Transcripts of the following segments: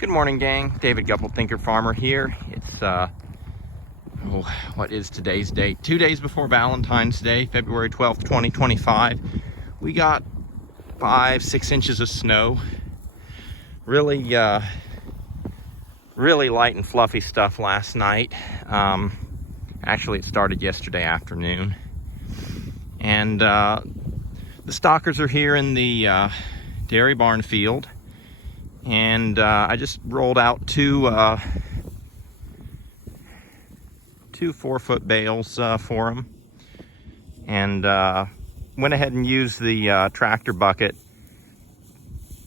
Good morning, gang. David Gupple, Thinker Farmer here. It's what is today's date? 2 days before Valentine's Day, February 12th, 2025. We got 5-6 inches of snow. Really light and fluffy stuff last night. Actually, it started yesterday afternoon. And the stalkers are here in the dairy barn field. And I just rolled out two 4-foot bales for them, and went ahead and used the tractor bucket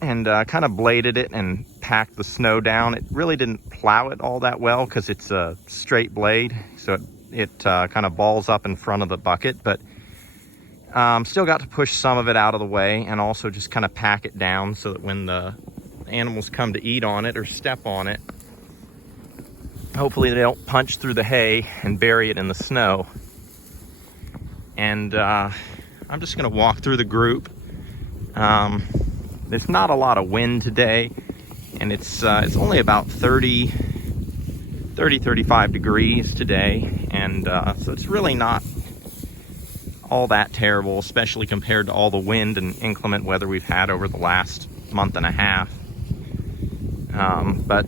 and kind of bladed it and packed the snow down. It really didn't plow it all that well because it's a straight blade, so it kind of balls up in front of the bucket, but still got to push some of it out of the way, and also just kind of pack it down so that when the animals come to eat on it or step on it, hopefully they don't punch through the hay and bury it in the snow. And I'm just going to walk through the group. There's not a lot of wind today, and it's only about 35 degrees today, and so it's really not all that terrible, especially compared to all the wind and inclement weather we've had over the last month and a half. But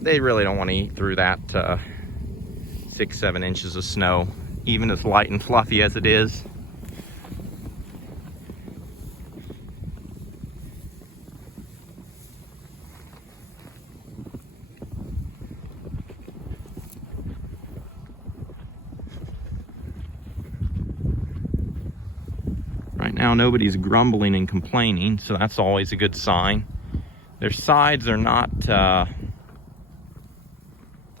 they really don't want to eat through that 6-7 inches of snow, even as light and fluffy as it is. Right now, nobody's grumbling and complaining, so that's always a good sign. Their sides are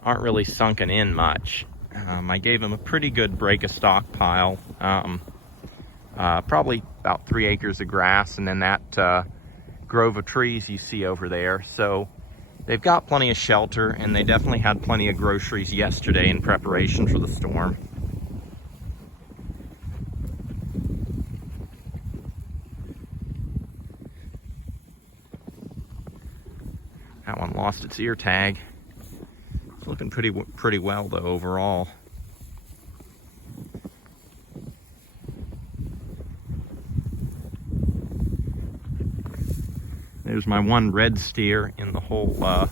aren't really sunken in much. I gave them a pretty good break of stockpile, probably about 3 acres of grass, and then that grove of trees you see over there. So they've got plenty of shelter, and they definitely had plenty of groceries yesterday in preparation for the storm. That one lost its ear tag. It's looking pretty well though overall. There's my one red steer in the whole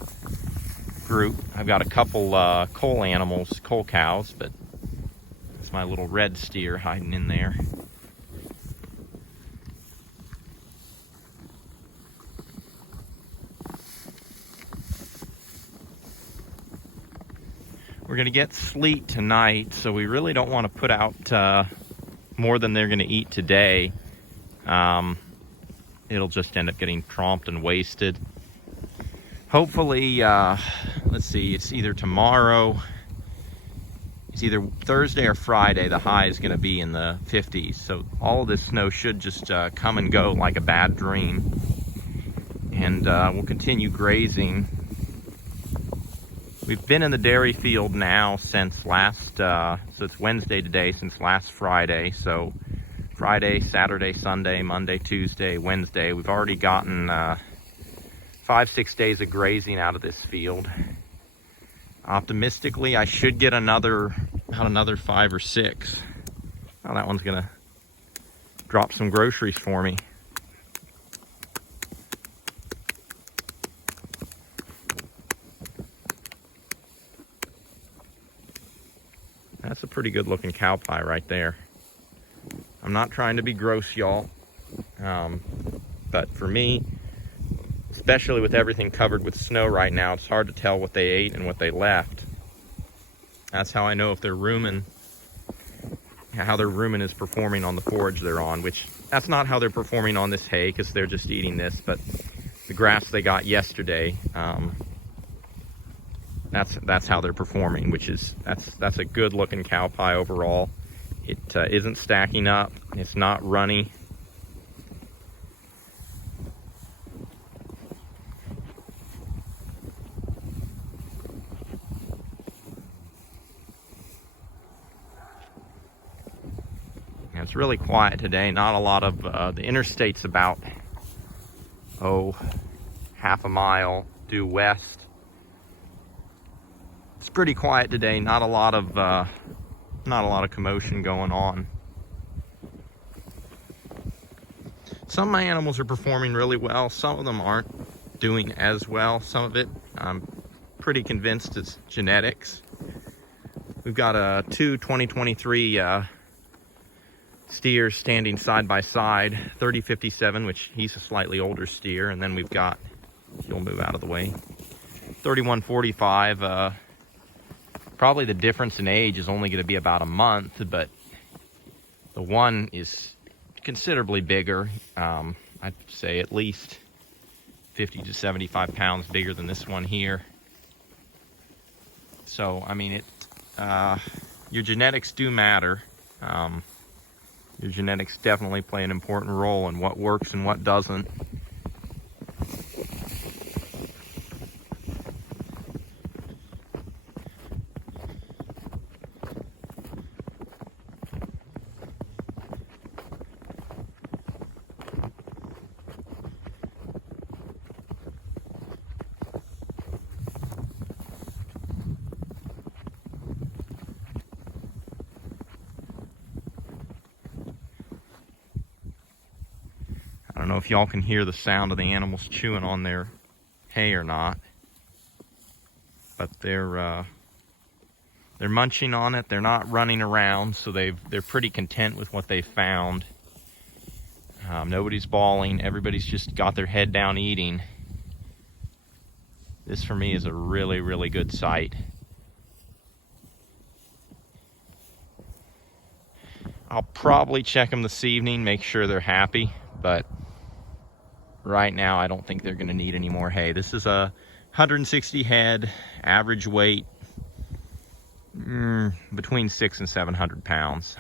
group. I've got a couple coal cows, but it's my little red steer hiding in there. We're going to get sleet tonight, so we really don't want to put out more than they're going to eat today. It'll just end up getting tromped and wasted. Hopefully, let's see, it's either Thursday or Friday, the high is going to be in the 50s. So all of this snow should just come and go like a bad dream. And we'll continue grazing. We've been in the dairy field now since so it's Wednesday today, since last Friday. So Friday, Saturday, Sunday, Monday, Tuesday, Wednesday. We've already gotten 5-6 days of grazing out of this field. Optimistically, I should get another 5 or 6. Oh, that one's gonna drop some groceries for me. That's a pretty good looking cow pie right there. I'm not trying to be gross, y'all. But for me, especially with everything covered with snow right now, it's hard to tell what they ate and what they left. That's how I know if they're how their rumen is performing on the forage they're on, which that's not how they're performing on this hay because they're just eating this, but the grass they got yesterday, that's how they're performing, which is that's a good looking cow pie overall. It isn't stacking up. It's not runny. And it's really quiet today. Not a lot of the interstate's about half a mile due west. It's pretty quiet today. Not a lot of commotion going on. Some of my animals are performing really well. Some of them aren't doing as well. Some of it, I'm pretty convinced it's genetics. We've got two 2023 steers standing side by side. 3057, which he's a slightly older steer, and then we've got, you'll move out of the way, 3145. Probably the difference in age is only going to be about a month, but the one is considerably bigger. I'd say at least 50 to 75 pounds bigger than this one here. So, I mean, your genetics do matter. Your genetics definitely play an important role in what works and what doesn't. I don't know if y'all can hear the sound of the animals chewing on their hay or not, but they're munching on it. They're not running around, so they're pretty content with what they found. Nobody's bawling. Everybody's just got their head down eating. This for me is a really, really good sight. I'll probably check them this evening, make sure they're happy, but right now I don't think they're going to need any more hay. This is a 160 head, average weight, between 600 and 700 pounds.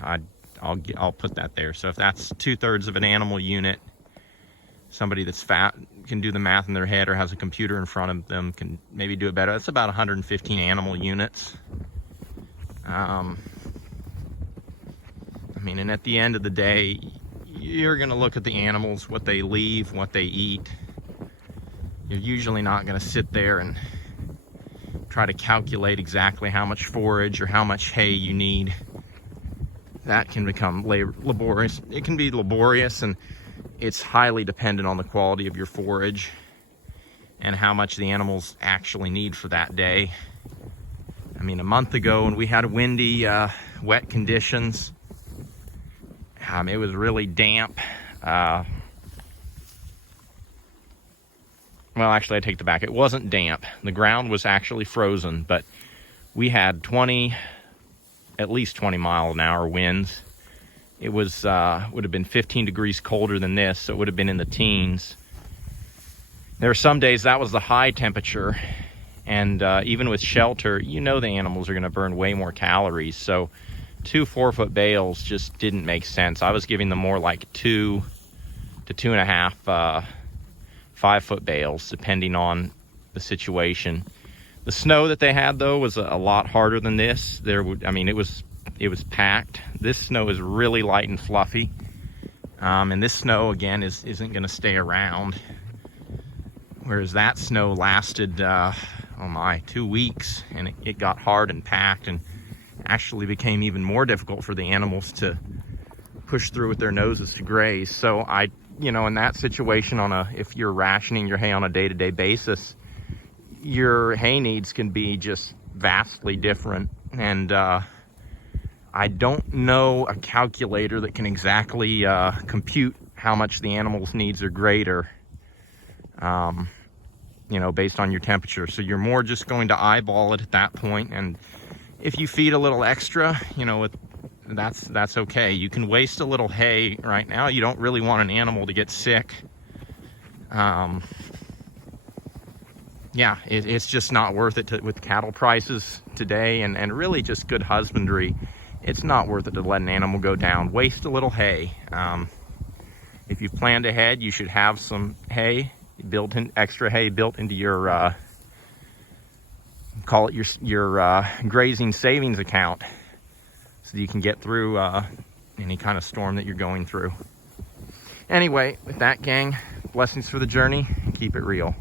I'll put that there. So if that's 2/3 of an animal unit, somebody that's fat can do the math in their head or has a computer in front of them can maybe do it better. That's about 115 animal units. I mean, and at the end of the day, you're going to look at the animals, what they leave, what they eat. You're usually not going to sit there and try to calculate exactly how much forage or how much hay you need. That can become laborious. It can be laborious, and it's highly dependent on the quality of your forage and how much the animals actually need for that day. I mean, a month ago when we had windy, wet conditions, it was really damp. Well, actually, I take that back. It wasn't damp. The ground was actually frozen, but we had at least 20 mile an hour winds. It was would have been 15 degrees colder than this, so it would have been in the teens. There were some days that was the high temperature, and even with shelter, you know the animals are going to burn way more calories. So 2 4-foot bales just didn't make sense. I was giving them more like 2 to 2.5 5-foot bales, depending on the situation. The snow that they had, though, was a lot harder than this. I mean, it was packed. This snow is really light and fluffy, and this snow again isn't going to stay around. Whereas that snow lasted, 2 weeks, and it got hard and packed, and actually became even more difficult for the animals to push through with their noses to graze. So in that situation, if you're rationing your hay on a day-to-day basis, your hay needs can be just vastly different. And I don't know a calculator that can exactly compute how much the animal's needs are greater, based on your temperature. So you're more just going to eyeball it at that point. And if you feed a little extra, that's okay. You can waste a little hay right now. You don't really want an animal to get sick. It's just not worth it with cattle prices today, and really just good husbandry. It's not worth it to let an animal go down. Waste a little hay. If you've planned ahead, you should have some hay extra hay built into your call it your grazing savings account, so you can get through any kind of storm that you're going through. Anyway, with that, gang, blessings for the journey. Keep it real.